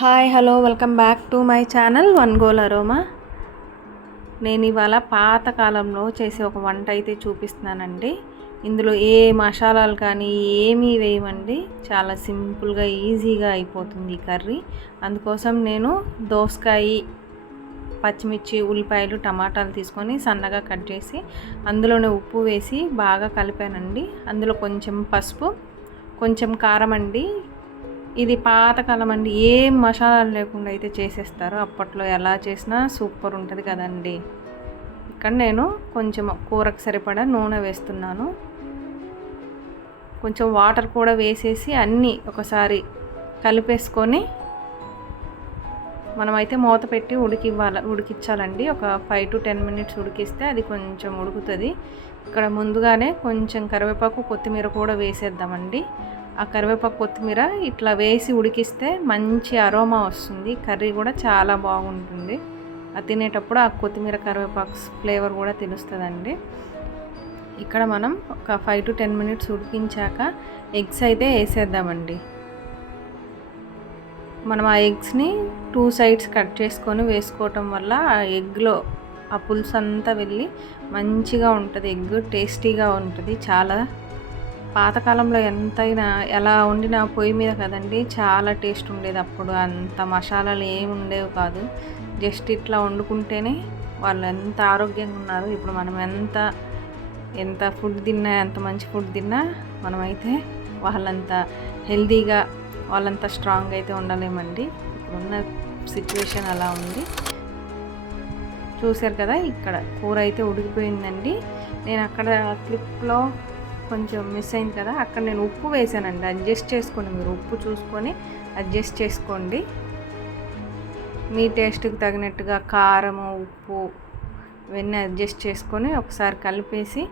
Hi hello welcome back to my channel one goal aroma. నేను ఇవాళ పాతకాలంలో చేసే ఒక వంట అయితే చూపిస్తున్నానండి. ఇందులో ఏ మసాలాలు కానీ ఏమీ వేయమండి, చాలా సింపుల్గా ఈజీగా అయిపోతుంది ఈ కర్రీ. అందుకోసం నేను దోసకాయ, పచ్చిమిర్చి, ఉల్లిపాయలు, టమాటాలు తీసుకొని సన్నగా కట్ చేసి అందులోనే ఉప్పు వేసి బాగా కలిపానండి. అందులో కొంచెం పసుపు, కొంచెం కారం అండి. ఇది పాతకాలం అండి, ఏం మసాలాలు లేకుండా అయితే చేసేస్తారు. అప్పట్లో ఎలా చేసినా సూపర్ ఉంటుంది కదండి. ఇక్కడ నేను కొంచెం కూరకు సరిపడా నూనె వేస్తున్నాను. కొంచెం వాటర్ కూడా వేసేసి అన్నీ ఒకసారి కలిపేసుకొని మనమైతే మూత పెట్టి ఉడికించాలండి. ఒక 5 to 10 minutes ఉడికిస్తే అది కొంచెం ఉడుకుతుంది. ఇక్కడ ముందుగానే కొంచెం కరివేపాకు, కొత్తిమీర కూడా వేసేద్దామండి. ఆ కరివేపాకు, కొత్తిమీర ఇట్లా వేసి ఉడికిస్తే మంచి అరోమా వస్తుంది. కర్రీ కూడా చాలా బాగుంటుంది. అది తినేటప్పుడు ఆ కొత్తిమీర, కరివేపాకు ఫ్లేవర్ కూడా తెలుస్తుందండి. ఇక్కడ మనం ఒక 5 to 10 minutes ఉడికించాక ఎగ్స్ అయితే వేసేద్దామండి. మనం ఆ ఎగ్స్ని 2 sides కట్ చేసుకొని వేసుకోవటం వల్ల ఆ ఎగ్లో ఆ పులుసు అంతా వెళ్ళి మంచిగా ఉంటుంది. ఎగ్ టేస్టీగా ఉంటుంది. చాలా పాతకాలంలో ఎంతైనా ఎలా వండినా పొయ్యి మీద కదండి, చాలా టేస్ట్ ఉండేది. అప్పుడు అంత మసాలాలు ఏమి ఉండేవి కాదు. జస్ట్ ఇట్లా వండుకుంటేనే వాళ్ళు ఎంత ఆరోగ్యంగా ఉన్నారు. ఇప్పుడు మనం ఎంత ఫుడ్ తిన్నా, ఎంత మంచి ఫుడ్ తిన్నా మనమైతే వాళ్ళంత హెల్తీగా, వాళ్ళంత స్ట్రాంగ్ అయితే ఉండలేమండి. ఇప్పుడున్న సిచ్యువేషన్ అలా ఉంది. చూశారు కదా, ఇక్కడ కూర అయితే ఉడికిపోయిందండి. నేను అక్కడ క్లిప్లో కొంచెం మిస్ అయింది కదా, అక్కడ నేను ఉప్పు వేసానండి. అడ్జస్ట్ చేసుకోండి, మీరు ఉప్పు చూసుకొని అడ్జస్ట్ చేసుకోండి. మీ టేస్ట్కి తగినట్టుగా కారము, ఉప్పు ఇవన్నీ అడ్జస్ట్ చేసుకొని ఒకసారి కలిపేసి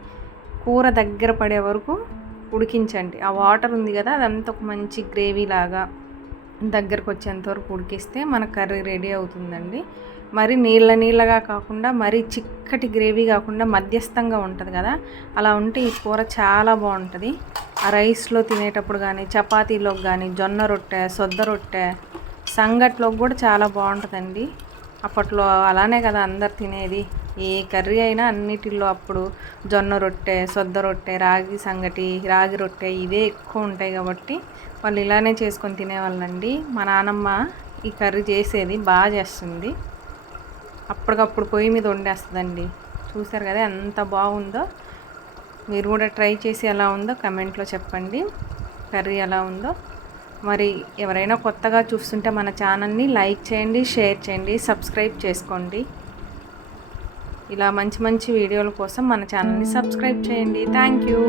కూర దగ్గర పడే వరకు ఉడికించండి. ఆ వాటర్ ఉంది కదా, అదంతా ఒక మంచి గ్రేవీ లాగా దగ్గరకు వచ్చేంతవరకు ఉడికిస్తే మన కర్రీ రెడీ అవుతుందండి. మరి నీళ్ళగా కాకుండా, మరీ చిక్కటి గ్రేవీ కాకుండా మధ్యస్థంగా ఉంటుంది కదా, అలా ఉంటే ఈ కూర చాలా బాగుంటుంది. ఆ రైస్లో తినేటప్పుడు కానీ, చపాతీలోకి కానీ, జొన్న రొట్టె, సొద్ద రొట్టె, సంగట్లోకి కూడా చాలా బాగుంటుందండి. అప్పట్లో అలానే కదా అందరు తినేది. ఏ కర్రీ అయినా అన్నిటిల్లో అప్పుడు జొన్న రొట్టె, సొద్ద రొట్టె, రాగి సంగటి, రాగి రొట్టె ఇవే ఎక్కువ ఉంటాయి కాబట్టి వాళ్ళు ఇలానే చేసుకొని తినేవాళ్ళండి. మా నానమ్మ ఈ కర్రీ చేసేది బాగా చేస్తుంది. అప్పటికప్పుడు పొయ్యి మీద వండేస్తుందండి. చూసారు కదా ఎంత బాగుందో. మీరు కూడా ట్రై చేసి ఎలా ఉందో కమెంట్లో చెప్పండి, కర్రీ ఎలా ఉందో. మరి ఎవరైనా కొత్తగా చూస్తుంటే మన ఛానల్ని లైక్ చేయండి, షేర్ చేయండి, సబ్స్క్రైబ్ చేసుకోండి. ఇలా మంచి మంచి వీడియోల కోసం మన ఛానల్ని సబ్స్క్రైబ్ చేయండి. Thank you.